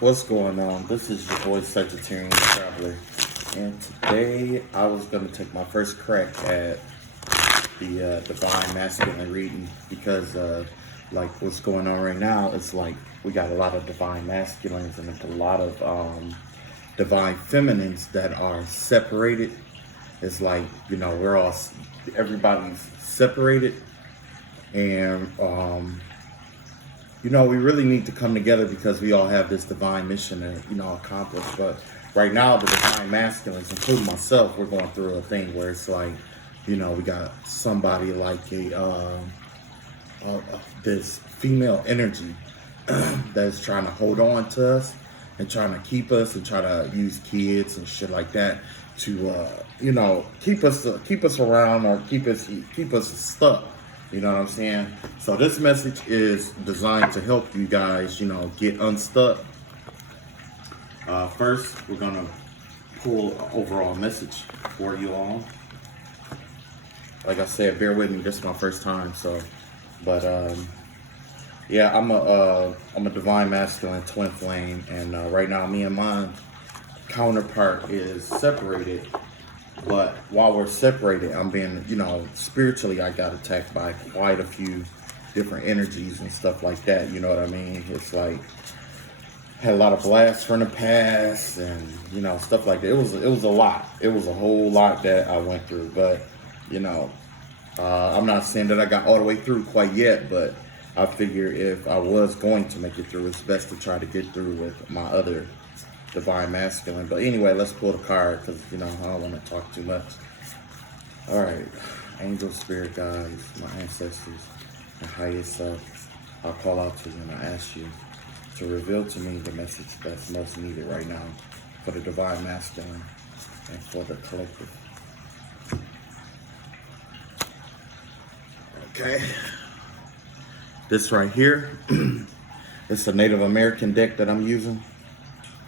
What's going on? This is your boy Sagittarian Traveler, and today I was going to take my first crack at the Divine Masculine reading because, like, what's going on right now, it's like we got a lot of Divine Masculines and a lot of Divine Feminines that are separated. It's like, everybody's separated, and we really need to come together because we all have this divine mission to, accomplish. But right now, the divine masculines, including myself, we're going through a thing where it's like, we got somebody like this female energy that's trying to hold on to us and trying to keep us and try to use kids and shit like that to, keep us around or keep us stuck. You know what I'm saying? So this message is designed to help you guys, get unstuck. First, we're going to pull an overall message for you all. Like I said, bear with me. This is my first time. Yeah, I'm a divine masculine twin flame. And right now, me and my counterpart is separated. But while we're separated, I'm being, spiritually, I got attacked by quite a few different energies and stuff like that. You know what I mean? It's like, had a lot of blasts from the past and, stuff like that. It was a lot. It was a whole lot that I went through. But, I'm not saying that I got all the way through quite yet, but I figure if I was going to make it through, it's best to try to get through with my other divine masculine. But anyway, let's pull the card because I don't want to talk too much. All right, angel, spirit guides, my ancestors, my highest self, I'll call out to you and I ask you to reveal to me the message that's most needed right now for the divine masculine and for the collective. Okay, this right here, it's a Native American deck that I'm using.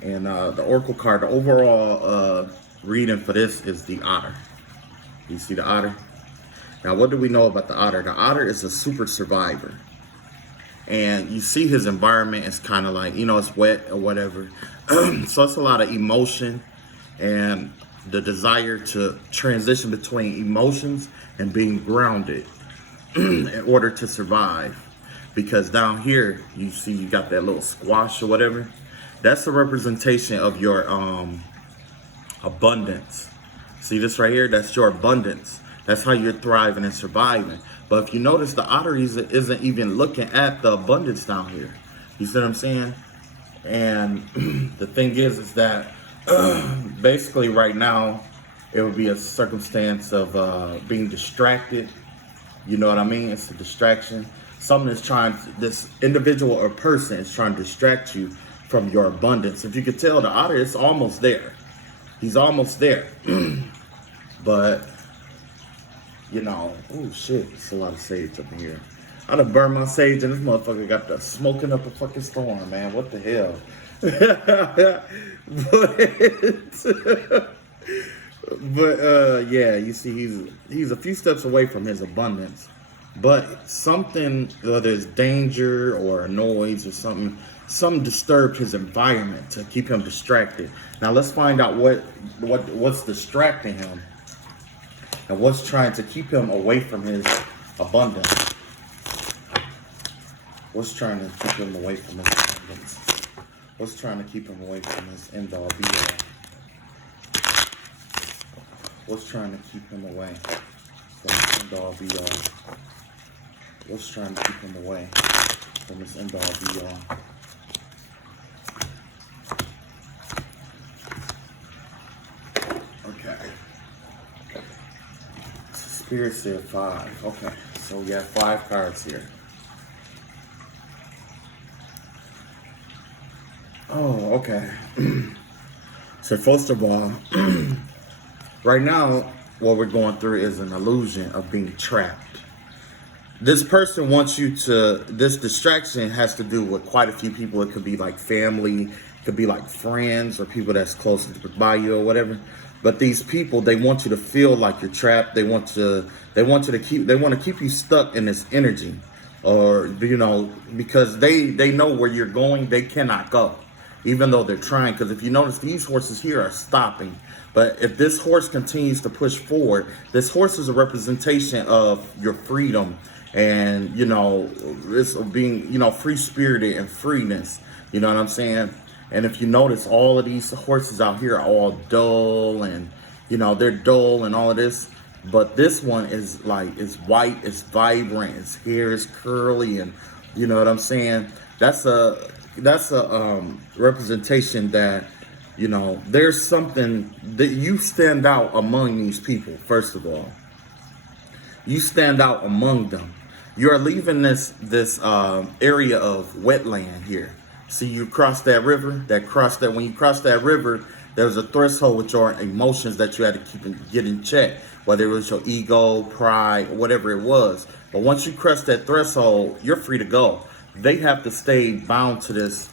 And the Oracle card, the overall reading for this is the Otter. You see the Otter? Now, what do we know about the Otter? The Otter is a super survivor. And you see his environment is kind of like, it's wet or whatever. So it's a lot of emotion and the desire to transition between emotions and being grounded in order to survive. Because down here, you see you got that little squash or whatever. That's the representation of your abundance. See this right here? That's your abundance. That's how you're thriving and surviving. But if you notice, the otter isn't even looking at the abundance down here. You see what I'm saying? And the thing is that basically right now, it would be a circumstance of being distracted. You know what I mean? It's a distraction. This individual or person is trying to distract you from your abundance. If you could tell, the otter is almost there. He's almost there. But, oh shit, it's a lot of sage up in here. I done burned my sage and this motherfucker got the smoking up a fucking storm, man. What the hell? Yeah, you see he's a few steps away from his abundance. But something, whether it's danger or a noise or something disturbed his environment to keep him distracted. Now let's find out what's distracting him and what's trying to keep him away from his abundance. What's trying to keep him away from his abundance? What's trying to keep him away from his end all be all? What's trying to keep him away from his end all be all? What's trying to keep him away from his end all be all? Okay. Spirit said 5. Okay. So we have 5 cards here. Oh, okay. So first of all, right now, what we're going through is an illusion of being trapped. This person wants you to, this distraction has to do with quite a few people. It could be like family, it could be like friends or people that's close by you or whatever. But these people, they want you to feel like you're trapped. They want to keep you stuck in this energy, or because they know where you're going, they cannot go. even though they're trying. Because if you notice, these horses here are stopping. But if this horse continues to push forward, this horse is a representation of your freedom and, you know, it's being, you know, free-spirited and freeness. You know what I'm saying? And if you notice, all of these horses out here are all dull and, you know, they're dull and all of this. But this one is like, it's white, it's vibrant, its hair is curly, and you know what I'm saying? That's a representation that, you know, there's something that you stand out among these people. First of all, you stand out among them. You are leaving this area of wetland here. See, you cross that river. When you cross that river, there's a threshold with your emotions that you had to get in check, whether it was your ego, pride, whatever it was. But once you cross that threshold, you're free to go. They have to stay bound to this.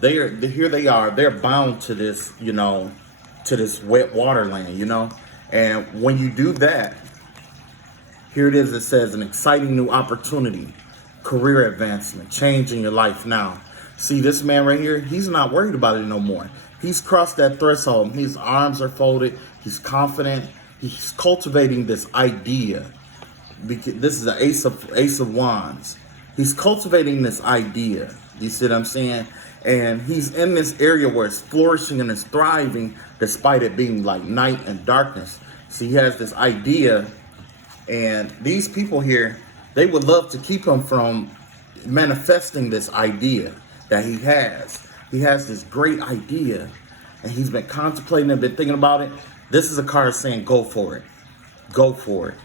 Here they are. They're bound to this, you know, to this wet water land, you know. And when you do that, here it is. It says an exciting new opportunity, career advancement, change in your life now. See, this man right here, he's not worried about it no more. He's crossed that threshold. His arms are folded. He's confident. He's cultivating this idea. This is an Ace of Wands. He's cultivating this idea. You see what I'm saying? And he's in this area where it's flourishing and it's thriving, despite it being like night and darkness. So he has this idea, and these people here, they would love to keep him from manifesting this idea that he has. He has this great idea, and he's been contemplating and been thinking about it. This is a card saying, go for it. Go for it.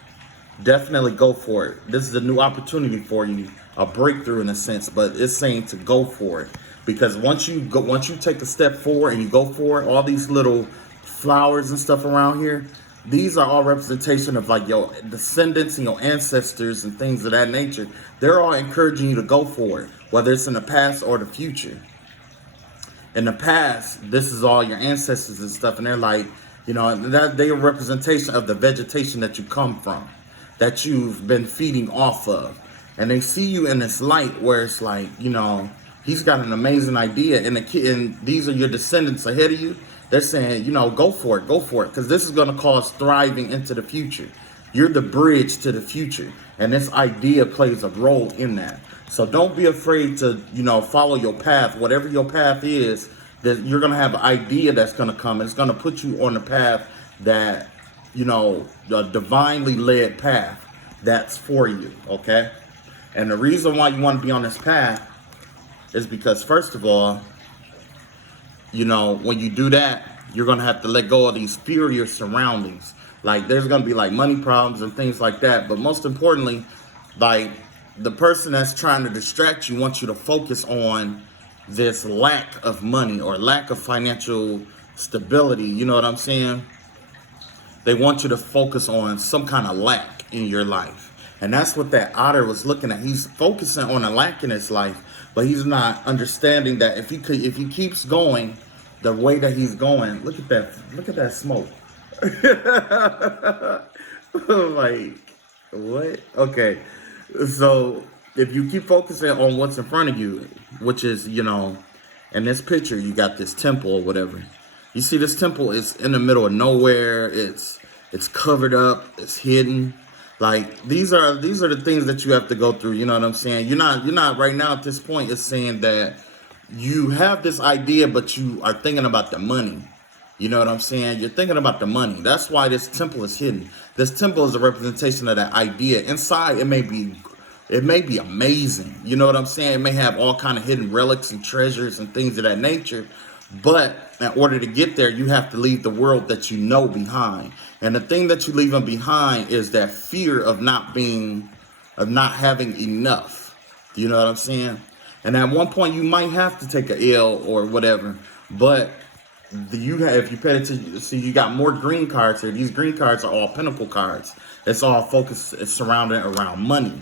Definitely go for it. This is a new opportunity for you, a breakthrough in a sense, but it's saying to go for it. Because once you take a step forward and you go for it, all these little flowers and stuff around here, these are all representation of like your descendants and your ancestors and things of that nature. They're all encouraging you to go for it, whether it's in the past or the future. In the past, this is all your ancestors and stuff, and they're like, you know, that they're a representation of the vegetation that you come from, that you've been feeding off of. And they see you in this light where it's like, you know, he's got an amazing idea, and these are your descendants ahead of you. They're saying, you know, go for it, because this is going to cause thriving into the future. You're the bridge to the future, and this idea plays a role in that. So don't be afraid to, you know, follow your path. Whatever your path is, that you're going to have an idea that's going to come. It's going to put you on the path that, you know, the divinely led path that's for you, okay? And the reason why you want to be on this path is because, first of all, you know, when you do that, you're going to have to let go of these fear of your surroundings. Like, there's going to be, like, money problems and things like that. But most importantly, like, the person that's trying to distract you wants you to focus on this lack of money or lack of financial stability. You know what I'm saying? They want you to focus on some kind of lack in your life. And that's what that otter was looking at. He's focusing on a lack in his life, but he's not understanding that if he keeps going the way that he's going, look at that smoke. Like, what? Okay. So if you keep focusing on what's in front of you, which is, you know, in this picture, you got this temple or whatever. You see this temple is in the middle of nowhere. It's covered up. It's hidden. Like, these are the things that you have to go through. You know what I'm saying? You're not right now at this point. It's saying that you have this idea, but you are thinking about the money. You know what I'm saying? You're thinking about the money. That's why this temple is hidden. This temple is a representation of that idea. Inside, it may be amazing. You know what I'm saying? It may have all kind of hidden relics and treasures and things of that nature. But in order to get there, you have to leave the world that you know behind. And the thing that you're leaving behind is that fear of not having enough. You know what I'm saying? And at one point, you might have to take an L or whatever. But if you pay attention, see, you got more green cards here. These green cards are all pinnacle cards. It's all focused, it's surrounded around money.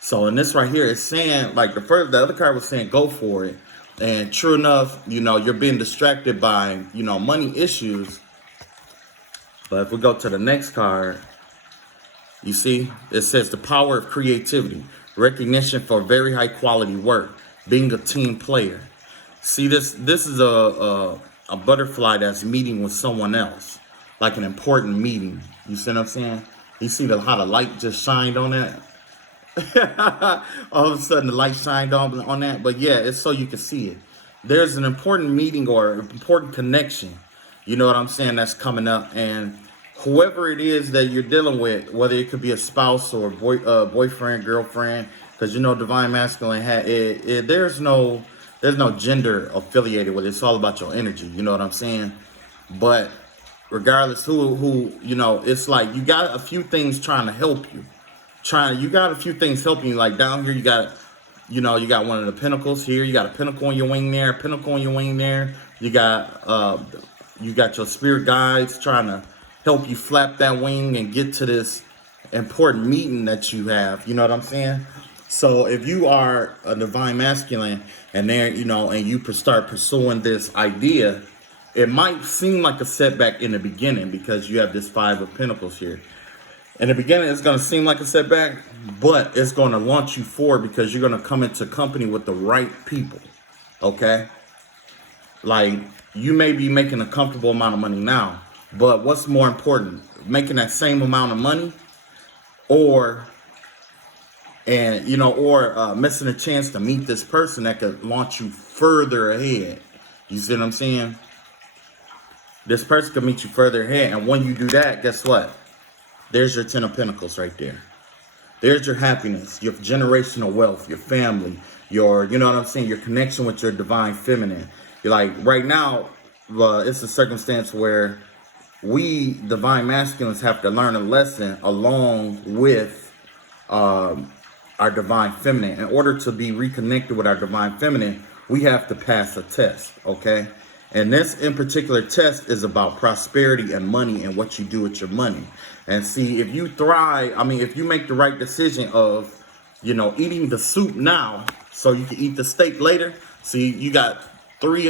So in this right here, it's saying, like, the other card was saying, go for it. And true enough, you know, you're being distracted by, you know, money issues. But if we go to the next card, you see, it says the power of creativity, recognition for very high quality work, being a team player. See, this is a butterfly that's meeting with someone else, like an important meeting. You see what I'm saying? You see how the light just shined on that? All of a sudden, the light shined on that. But yeah, it's so you can see it. There's an important meeting or an important connection. You know what I'm saying? That's coming up, and whoever it is that you're dealing with, whether it could be a spouse or boyfriend, girlfriend, because you know, divine masculine there's no gender affiliated with it. It's all about your energy. You know what I'm saying? But regardless who you know, it's like you got a few things trying to help you. You got a few things helping you. Like down here, you got one of the pinnacles here. You got a pinnacle on your wing there, a pinnacle on your wing there. You got your spirit guides trying to help you flap that wing and get to this important meeting that you have. You know what I'm saying? So if you are a divine masculine and you start pursuing this idea, it might seem like a setback in the beginning because you have this 5 of Pentacles here. In the beginning, it's going to seem like a setback, but it's going to launch you forward because you're going to come into company with the right people. Okay? Like, you may be making a comfortable amount of money now, but what's more important? Making that same amount of money or missing a chance to meet this person that could launch you further ahead. You see what I'm saying? This person could meet you further ahead. And when you do that, guess what? There's your 10 of Pentacles right there. There's your happiness, your generational wealth, your family, your connection with your divine feminine. You're like, right now, it's a circumstance where we divine masculines have to learn a lesson along with our divine feminine. In order to be reconnected with our divine feminine, we have to pass a test, okay? And this in particular test is about prosperity and money and what you do with your money. And see, if you thrive, if you make the right decision of, eating the soup now so you can eat the steak later. See, you got 3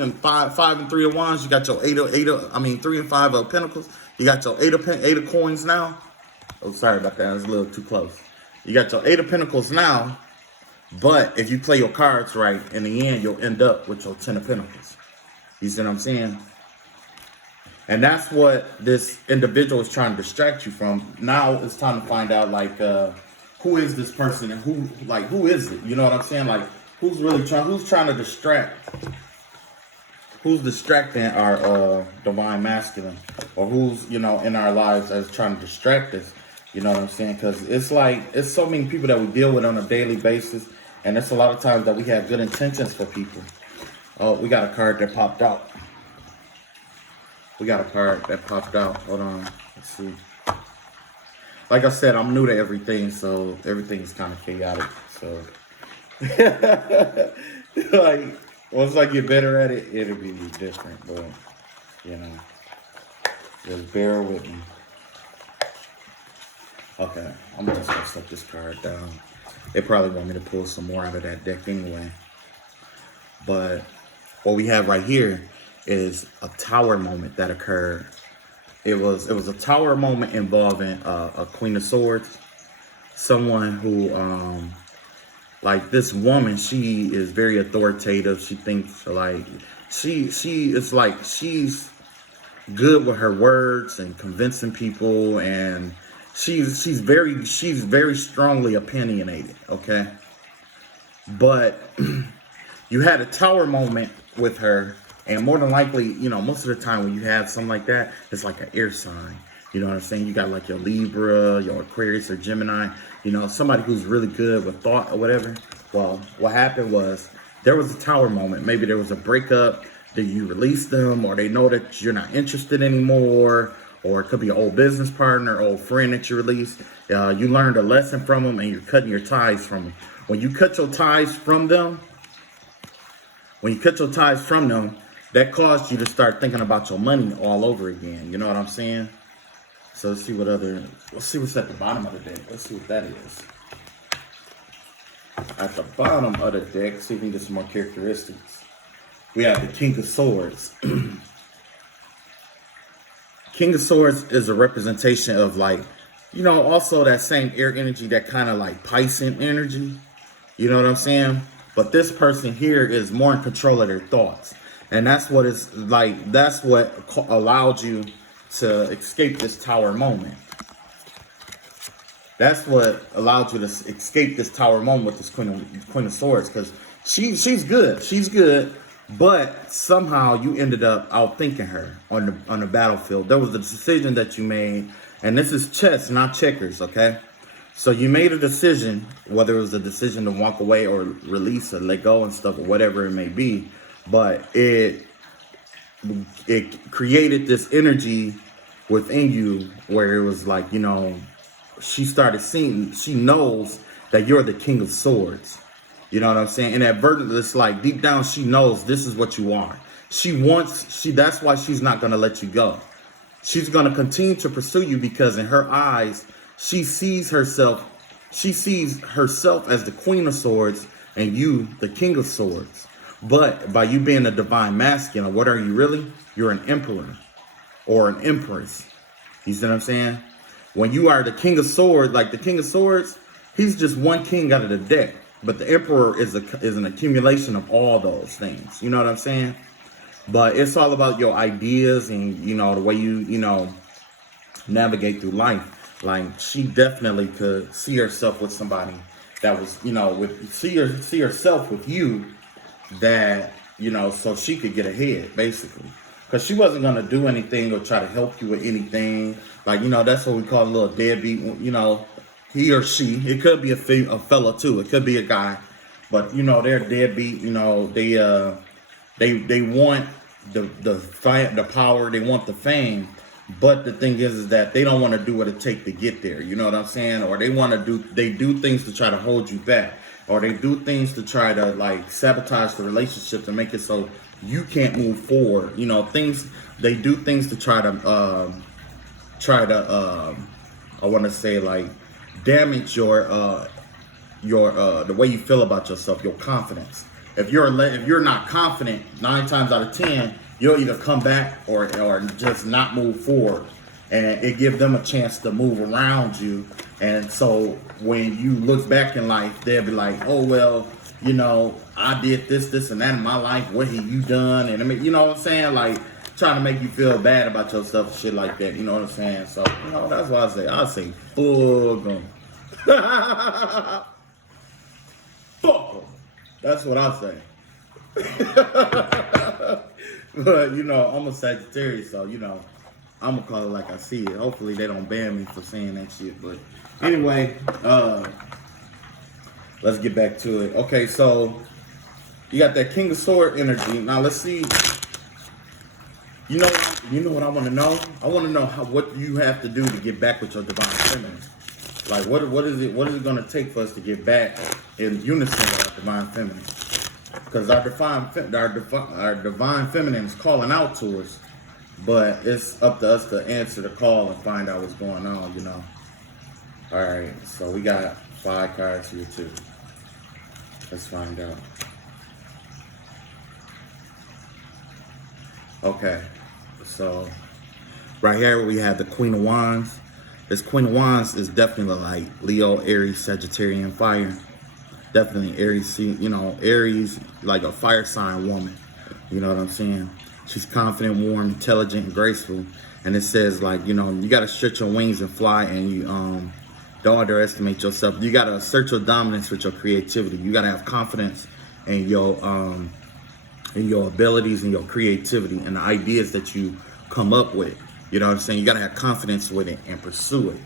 and 5 and 3 of wands. You got your 3 and 5 of pentacles. You got your 8 of coins now. Oh, sorry about that. I was a little too close. You got your 8 of pentacles now. But if you play your cards right, in the end, you'll end up with your 10 of pentacles. You see what I'm saying? And that's what this individual is trying to distract you from. Now it's time to find out, who is this person and who is it? You know what I'm saying? Like, who's trying to distract? Who's distracting our divine masculine? Or who's, in our lives that's trying to distract us? You know what I'm saying? Because it's so many people that we deal with on a daily basis. And it's a lot of times that we have good intentions for people. Oh, we got a card that popped out. Hold on. Let's see. Like I said, I'm new to everything, so everything is kind of chaotic. So, once I get better at it, it'll be different. But, just bear with me. Okay, I'm just going to set this card down. They probably want me to pull some more out of that deck anyway. But what we have right here is a tower moment that occurred. It was a tower moment involving a Queen of Swords. Someone who, this woman, she is very authoritative. She thinks she's good with her words and convincing people, and she's very strongly opinionated. Okay, but you had a tower moment with her, and more than likely, most of the time when you have something like that, it's like an air sign. You know what I'm saying? You got like your Libra, your Aquarius or Gemini, somebody who's really good with thought or whatever. Well, what happened was there was a tower moment. Maybe there was a breakup. Did you release them, or they know that you're not interested anymore, or it could be an old business partner, old friend that you released. You learned a lesson from them and you're cutting your ties from them. When you cut your ties from them, that caused you to start thinking about your money all over again. You know what I'm saying? So let's see what's at the bottom of the deck. Let's see what that is. At the bottom of the deck, see if we can get some more characteristics. We have the King of Swords. King of Swords is a representation of also that same air energy, that kind of like Piscean energy. You know what I'm saying? But this person here is more in control of their thoughts. And that's what it's like, that's what allowed you to escape this tower moment. That's what allowed you to escape this tower moment with this Queen of Swords, because she's good, but somehow you ended up outthinking her on the battlefield. There was a decision that you made, and this is chess, not checkers, okay? So you made a decision, whether it was a decision to walk away or release or let go and stuff, or whatever it may be, but it created this energy within you where it was like, you know, she started seeing, she knows that you're the King of Swords. You know what I'm saying? And advertently, it's like deep down, she knows this is what you are. That's why she's not going to let you go. She's going to continue to pursue you because in her eyes, she sees herself as the Queen of Swords and you, the King of Swords. But by you being a divine masculine, what are you really? You're an emperor or an empress. You see what I'm saying? When you are the King of Swords, like the King of Swords, he's just one king out of the deck. But the Emperor is an accumulation of all those things. You know what I'm saying? But it's all about your ideas and, you know, the way you know, navigate through life. Like, she definitely could see herself with somebody that was, you know, see herself with you, that, you know, so she could get ahead, basically. Because she wasn't going to do anything or try to help you with anything. Like, you know, that's what we call a little deadbeat, you know, he or she. It could be a fella, too. It could be a guy. But, you know, they're deadbeat. You know, they want the power. They want the fame. But the thing is that they don't want to do what it takes to get there. You know what I'm saying? Or they do things to try to hold you back. Or they do things to try to, like, sabotage the relationship to make it so you can't move forward. You know, they do things to try to I want to say, like, damage your the way you feel about yourself, your confidence. If you're not confident, 9 times out of 10, you'll either come back or just not move forward. And it gives them a chance to move around you. And so when you look back in life, they'll be like, oh, well, you know, I did this, and that in my life. What have you done? And I mean, you know what I'm saying? Like, trying to make you feel bad about yourself and shit like that. You know what I'm saying? So, you know, that's why I say fuck them. Fuck them. That's what I say. But, you know, I'm a Sagittarius, so, you know, I'm going to call it like I see it. Hopefully they don't ban me for saying that shit. But anyway, let's get back to it. Okay, so you got that King of Sword energy. Now let's see. You know what I want to know? I want to know what you have to do to get back with your divine feminine. Like, what is it going to take for us to get back in unison with our divine feminine? Because our divine feminine is calling out to us, but it's up to us to answer the call and find out what's going on, you know. All right, so we got 5 cards here too. Let's find out. Okay, so right here we have the Queen of Wands. This Queen of Wands is definitely like Leo, Aries, Sagittarian, fire. Definitely Aries, you know, Aries, like a fire sign woman. You know what I'm saying? She's confident, warm, intelligent, and graceful. And it says, like, you know, you got to stretch your wings and fly, and you don't underestimate yourself. You got to assert your dominance with your creativity. You got to have confidence in your abilities and your creativity and the ideas that you come up with. You know what I'm saying? You got to have confidence with it and pursue it.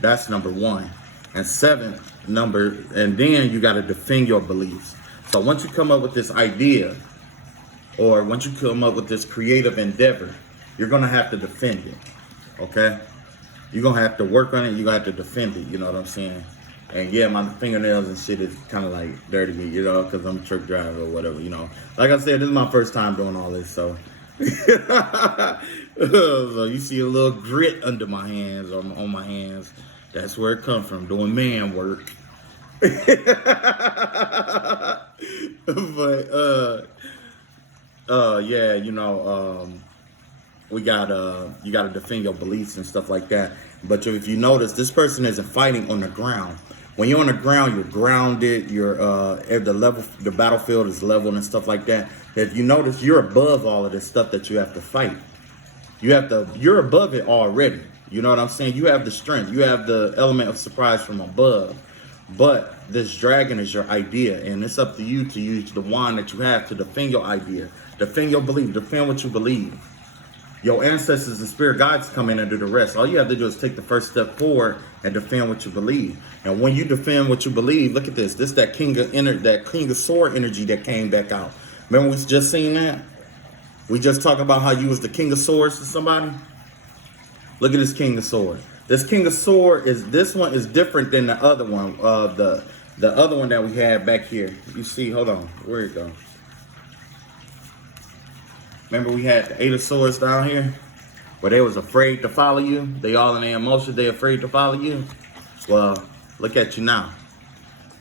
That's number 1. And 7th number, and then you got to defend your beliefs. So once you come up with this idea, or once you come up with this creative endeavor, you're going to have to defend it. Okay? You're going to have to work on it. You're going to have to defend it. You know what I'm saying? And yeah, my fingernails and shit is kind of like dirty, you know, because I'm a truck driver or whatever, you know. Like I said, this is my first time doing all this, so. So you see a little grit under my hands, or on my hands. That's where it comes from, doing man work. But, yeah, you know, you gotta defend your beliefs and stuff like that. But if you notice, this person isn't fighting on the ground. When you're on the ground, you're grounded. You're at the level, the battlefield is level and stuff like that. If you notice, you're above all of this stuff that you have to fight. You're above it already. You know what I'm saying? You have the strength. You have the element of surprise from above. But this dragon is your idea, and it's up to you to use the wand that you have to defend your idea, defend your belief, defend what you believe. Your ancestors and spirit guides come in and do the rest. All you have to do is take the first step forward and defend what you believe. And when you defend what you believe, look at this. This is that king of sword energy that came back out. Remember we just seen that? We just talked about how you was the king of swords to somebody. Look at this king of swords. This king of sword this one is different than the other one. The other one that we had back here. You see, hold on, where it go? Remember we had the 8 of swords down here, where they was afraid to follow you. They all in their emotions. They afraid to follow you. Well, look at you now.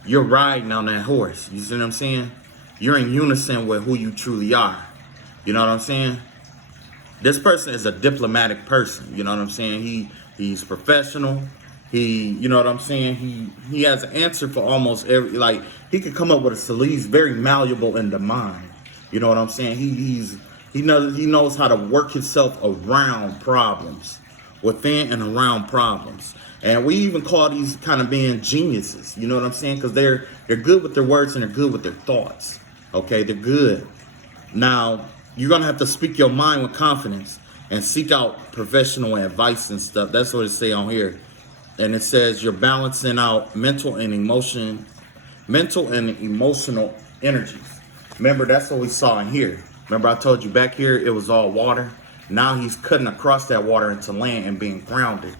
You're riding on that horse. You see what I'm saying? You're in unison with who you truly are. You know what I'm saying? This person is a diplomatic person. You know what I'm saying? He's professional. You know what I'm saying? He has an answer for almost every, like, he could come up with a solution. He's very malleable in the mind. You know what I'm saying? He knows how to work himself around problems, within and around problems. And we even call these kind of being geniuses. You know what I'm saying? Because they're good with their words and they're good with their thoughts. Okay, they're good. Now, you're going to have to speak your mind with confidence and seek out professional advice and stuff. That's what it say on here. And it says you're balancing out mental and emotional energies. Remember, that's what we saw in here. Remember I told you back here it was all water. Now he's cutting across that water into land and being grounded.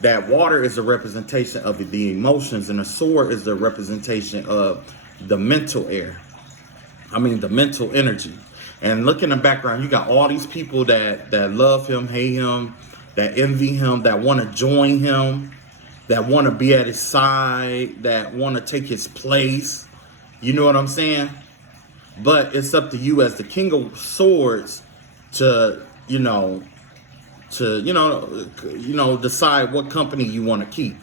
That water is a representation of the emotions, and the sword is the representation of the mental air. The mental energy. And look in the background, you got all these people that love him, hate him, that envy him, that want to join him, that want to be at his side, that want to take his place. You know what I'm saying? But it's up to you as the king of swords to decide what company you want to keep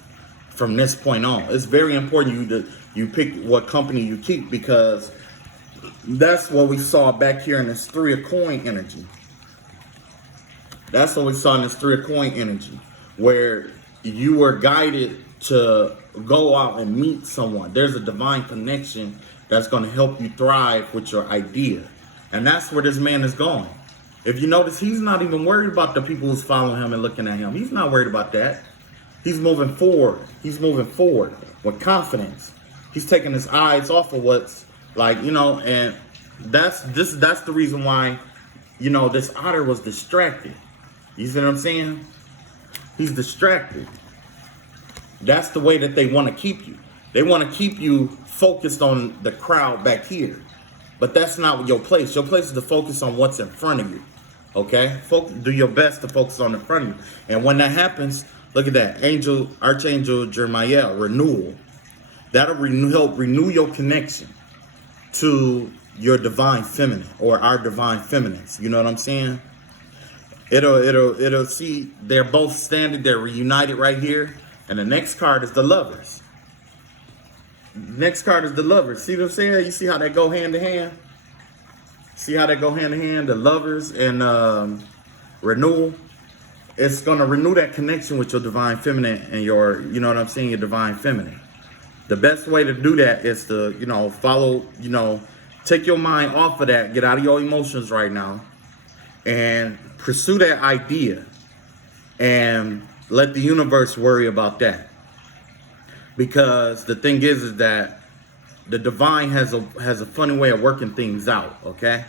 from this point on. It's very important you pick what company you keep, because that's what we saw back here in this 3 of coin energy. That's what we saw in this 3 of coin energy, where you were guided to go out and meet someone. There's a divine connection that's going to help you thrive with your idea. And that's where this man is going. If you notice, he's not even worried about the people who's following him and looking at him. He's not worried about that. He's moving forward. He's moving forward with confidence. He's taking his eyes off of what's and that's the reason why, this otter was distracted. You see what I'm saying? He's distracted. That's the way that they want to keep you. They want to keep you focused on the crowd back here. But that's not your place. Your place is to focus on what's in front of you. Okay? Do your best to focus on the front of you. And when that happens, look at that. Archangel Jeremiah, renewal. That'll help renew your connection to your divine feminine, or our divine feminines. You know what I'm saying? It'll see they're both standing, they're reunited right here. And the next card is the lovers. Next card is the lovers. See what I'm saying? You see how they go hand in hand? See how they go hand in hand? The lovers and renewal. It's going to renew that connection with your divine feminine and your, you know what I'm saying, your divine feminine. The best way to do that is to, follow, take your mind off of that. Get out of your emotions right now and pursue that idea and let the universe worry about that. Because the thing is that the divine has a funny way of working things out, okay?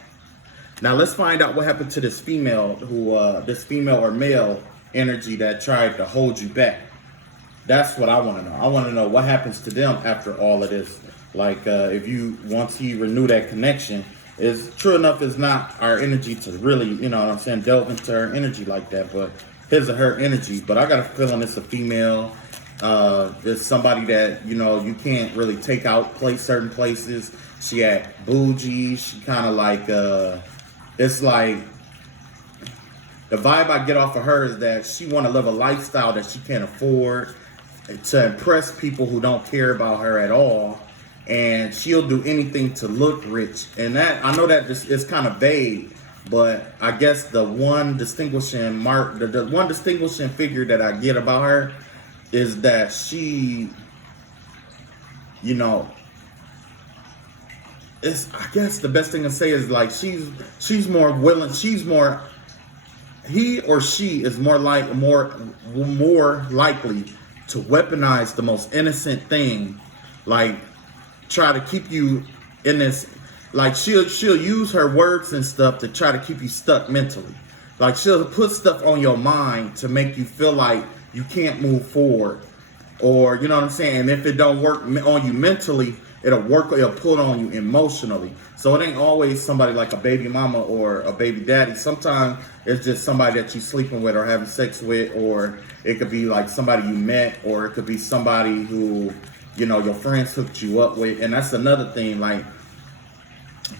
Now let's find out what happened to this female this female or male energy that tried to hold you back. That's what I want to know. I want to know what happens to them after all of this. Like, once he renew that connection, is true enough, it's not our energy to really, delve into her energy like that, but his or her energy. But I got a feeling it's a female. It's somebody that, you can't really take out certain places. She act bougie. She kind of like, it's like, the vibe I get off of her is that she want to live a lifestyle that she can't afford. to impress people who don't care about her at all. And she'll do anything to look rich. And that, I know that this is kind of vague, but I guess the one distinguishing mark, the one distinguishing figure that I get about her is that she, you know, it's, I guess the best thing to say is like she's more willing, he or she is more likely to weaponize the most innocent thing, like try to keep you in this, like she'll use her words and stuff to try to keep you stuck mentally. Like she'll put stuff on your mind to make you feel like you can't move forward, or you know what I'm saying. And if it don't work on you mentally, it'll pull on you emotionally. So it ain't always somebody like a baby mama or a baby daddy. Sometimes it's just somebody that you're sleeping with or having sex with, or it could be like somebody you met, or it could be somebody who, you know, your friends hooked you up with. And that's another thing, like,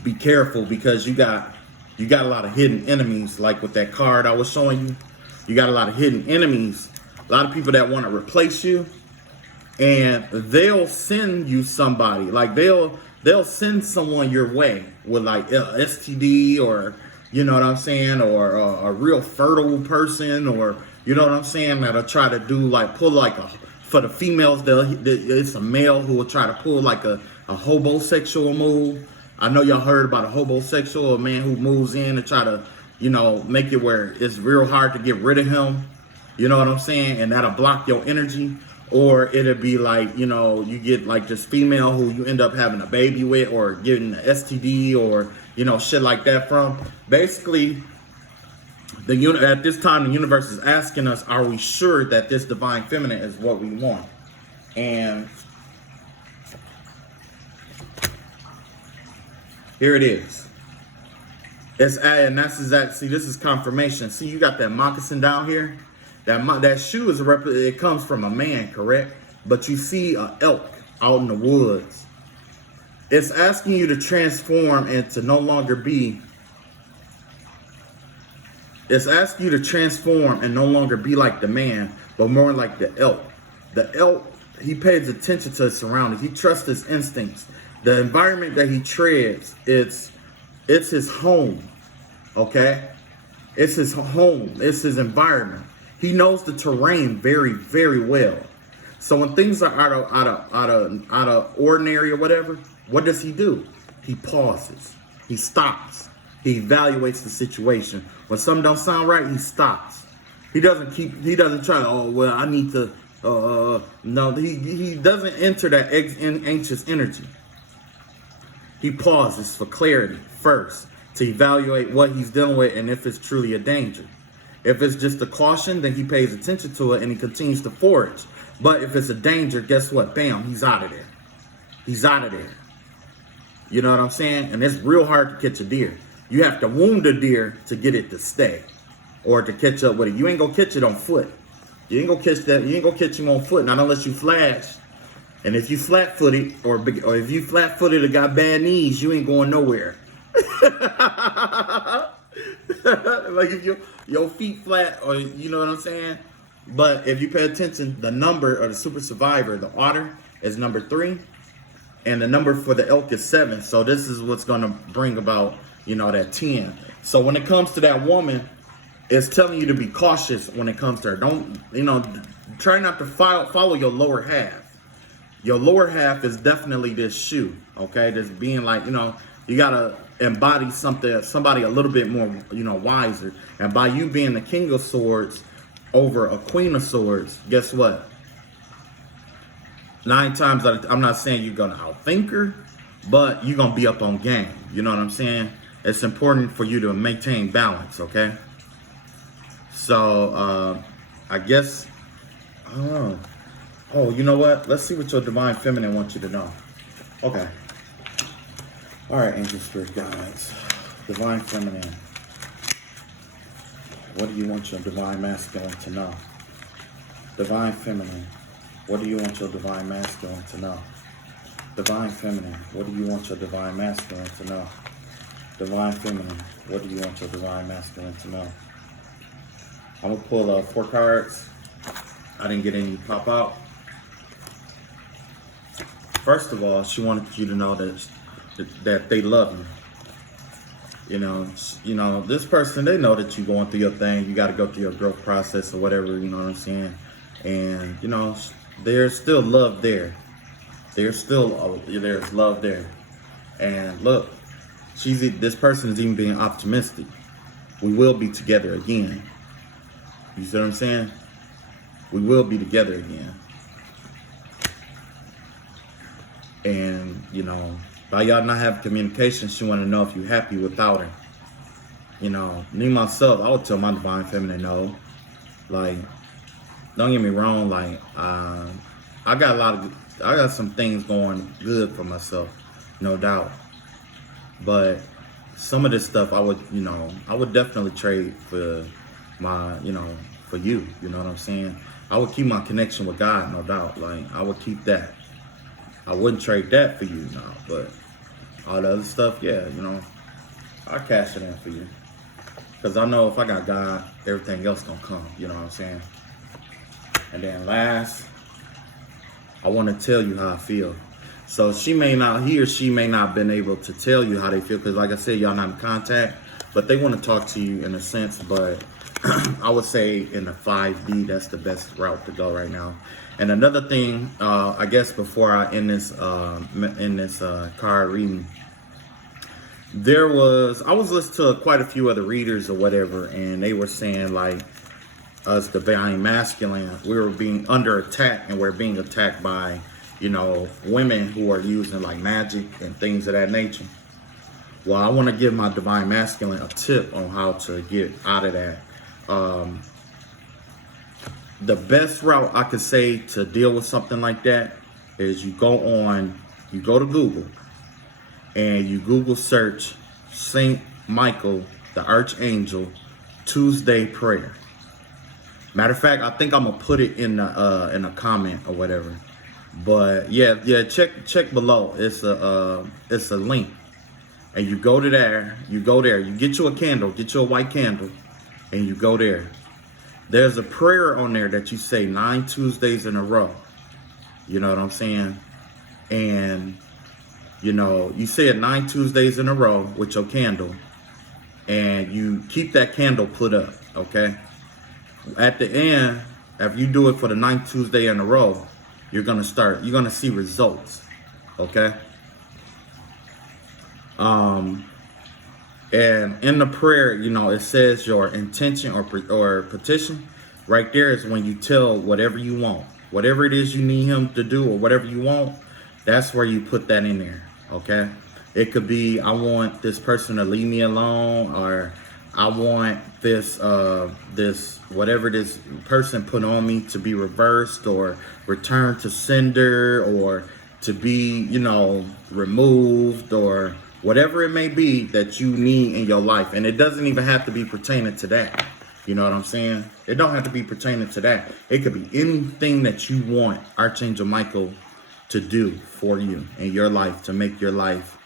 be careful, because you got a lot of hidden enemies. Like with that card I was showing you, you got a lot of hidden enemies, a lot of people that want to replace you. And they'll send you somebody, like they'll send someone your way with like STD, or you know what I'm saying, or a real fertile person, or you know what I'm saying, that'll try to do like pull like for the females, it's a male who will try to pull like a homosexual move. I know y'all heard about a homosexual, a man who moves in to try to, you know, make it where it's real hard to get rid of him. You know what I'm saying? And that'll block your energy. Or it'll be like, you know, you get like this female who you end up having a baby with, or getting an STD, or, you know, shit like that from. Basically, at this time, the universe is asking us, are we sure that this divine feminine is what we want? And here it is. And that's exact. See, this is confirmation. See, you got that moccasin down here. That shoe is it comes from a man, correct? But you see an elk out in the woods. It's asking you to transform and to no longer be. It's asking you to transform and no longer be like the man, but more like the elk. The elk, he pays attention to his surroundings. He trusts his instincts. The environment that he treads, it's his home. Okay? It's his home. It's his environment. He knows the terrain very, very well. So when things are out of ordinary or whatever, what does he do? He pauses. He stops. He evaluates the situation. When something don't sound right, he stops. He doesn't try to, oh, well, I need to, no, he doesn't enter that anxious energy. He pauses for clarity first to evaluate what he's dealing with and if it's truly a danger. If it's just a caution, then he pays attention to it and he continues to forage. But if it's a danger, guess what? Bam, he's out of there. He's out of there. You know what I'm saying? And it's real hard to catch a deer. You have to wound a deer to get it to stay or to catch up with it. You ain't gonna catch it on foot. You ain't gonna catch that. You ain't gonna catch him on foot, not unless you flash. And if you flat-footed or if you flat-footed or got bad knees, you ain't going nowhere. Like if your feet flat, or you know what I'm saying. But if you pay attention, the number of the super survivor, the otter, is number 3, and the number for the elk is 7. So this is what's going to bring about, you know, that 10. So when it comes to that woman, it's telling you to be cautious when it comes to her. Don't, you know, try not to follow your lower half. Your lower half is definitely this shoe, okay? This being like, you know, you gotta embody somebody a little bit more, you know, wiser. And by you being the King of Swords over a Queen of Swords, guess what? 9 times out of, I'm not saying you're gonna outthink her, but you're gonna be up on game. You know what I'm saying? It's important for you to maintain balance, okay? So I guess, I don't know. Oh, you know what? Let's see what your divine feminine wants you to know. Okay. All right, angel spirit guides. Divine feminine. What do you want your divine masculine to know? Divine feminine. What do you want your divine masculine to know? Divine feminine. What do you want your divine masculine to know? Divine feminine. What do you want your divine masculine to know? I'm gonna pull 4 cards. I didn't get any pop out. First of all, she wanted you to know that they love you. This person, they know that you're going through your thing. You got to go through your growth process or whatever, you know what I'm saying? And, there's still love there. There's love there. And look, this person is even being optimistic. We will be together again. You see what I'm saying? We will be together again. And, by y'all not having communication, she want to know if you're happy without her. Me myself, I would tell my divine feminine no. Like, don't get me wrong, like, I got some things going good for myself, no doubt. But some of this stuff I would definitely trade for my, for you, you know what I'm saying? I would keep my connection with God, no doubt. Like, I would keep that. I wouldn't trade that for you now, but all the other stuff, yeah, I'll cash it in for you. Because I know if I got God, everything else gonna come, you know what I'm saying? And then last, I want to tell you how I feel. So he or she may not have been able to tell you how they feel, because like I said, y'all not in contact, but they want to talk to you in a sense. But I would say in the 5D, that's the best route to go right now. And another thing, I guess before I end this card reading, I was listening to quite a few other readers or whatever, and they were saying like us divine masculine, we were being under attack, and we're being attacked by, women who are using like magic and things of that nature. Well, I want to give my divine masculine a tip on how to get out of that. The best route I could say to deal with something like that is you go to Google and you Google search Saint Michael, the Archangel, Tuesday prayer. Matter of fact, I think I'm gonna put it in a comment or whatever. But yeah, check below. It's a link, and you go there. You get you a candle, get you a white candle, and you go there. There's a prayer on there that you say 9 Tuesdays in a row. You know what I'm saying? And, you say it 9 Tuesdays in a row with your candle. And you keep that candle put up, okay? At the end, after you do it for the 9th Tuesday in a row, you're going to see results, okay? And in the prayer, it says your intention or petition. Right there is when you tell whatever you want. Whatever it is you need him to do or whatever you want, that's where you put that in there, okay? It could be, I want this person to leave me alone, or I want this whatever this person put on me to be reversed or returned to sender, or to be, removed, or whatever it may be that you need in your life. And it doesn't even have to be pertaining to that. You know what I'm saying? It don't have to be pertaining to that. It could be anything that you want Archangel Michael to do for you in your life, to make your life,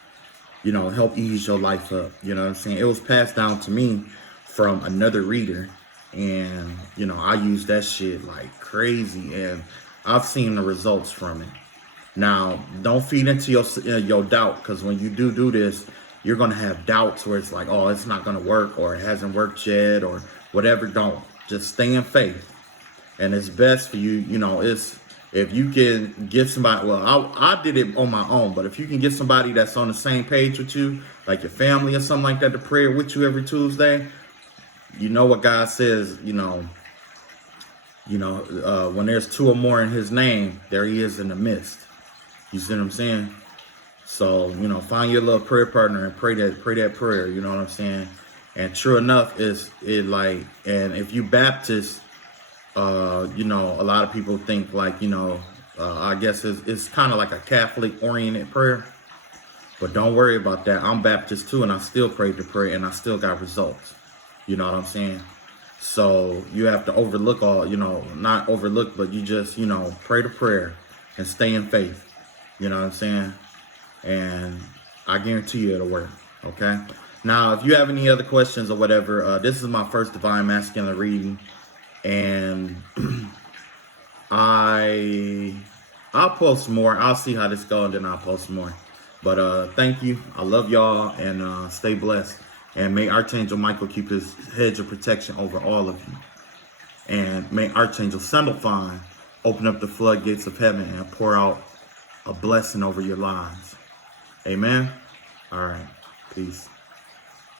help ease your life up. You know what I'm saying? It was passed down to me from another reader, and, I use that shit like crazy, and I've seen the results from it. Now, don't feed into your doubt, because when you do this, you're going to have doubts where it's like, oh, it's not going to work, or it hasn't worked yet, or whatever. Don't. Just stay in faith. And it's best for you, if you can get somebody, well, I did it on my own, but if you can get somebody that's on the same page with you, like your family or something like that, to pray with you every Tuesday, what God says, when there's 2 or more in his name, there he is in the midst. You see what I'm saying? So, find your little prayer partner and pray that prayer, you know what I'm saying? And true enough, and if you Baptist, a lot of people think like, I guess it's kind of like a Catholic oriented prayer, but don't worry about that. I'm Baptist too, and I still prayed the prayer, and I still got results. You know what I'm saying? So you have to overlook not overlook, but you just, pray the prayer and stay in faith. You know what I'm saying? And I guarantee you it'll work. Okay. Now, if you have any other questions or whatever, this is my first divine masculine reading, and I I'll post more. I'll see how this goes, and then I'll post more. But thank you. I love y'all, and stay blessed. And may Archangel Michael keep his hedge of protection over all of you. And may Archangel Sandalphon open up the floodgates of heaven and pour out a blessing over your lives. Amen. All right. Peace.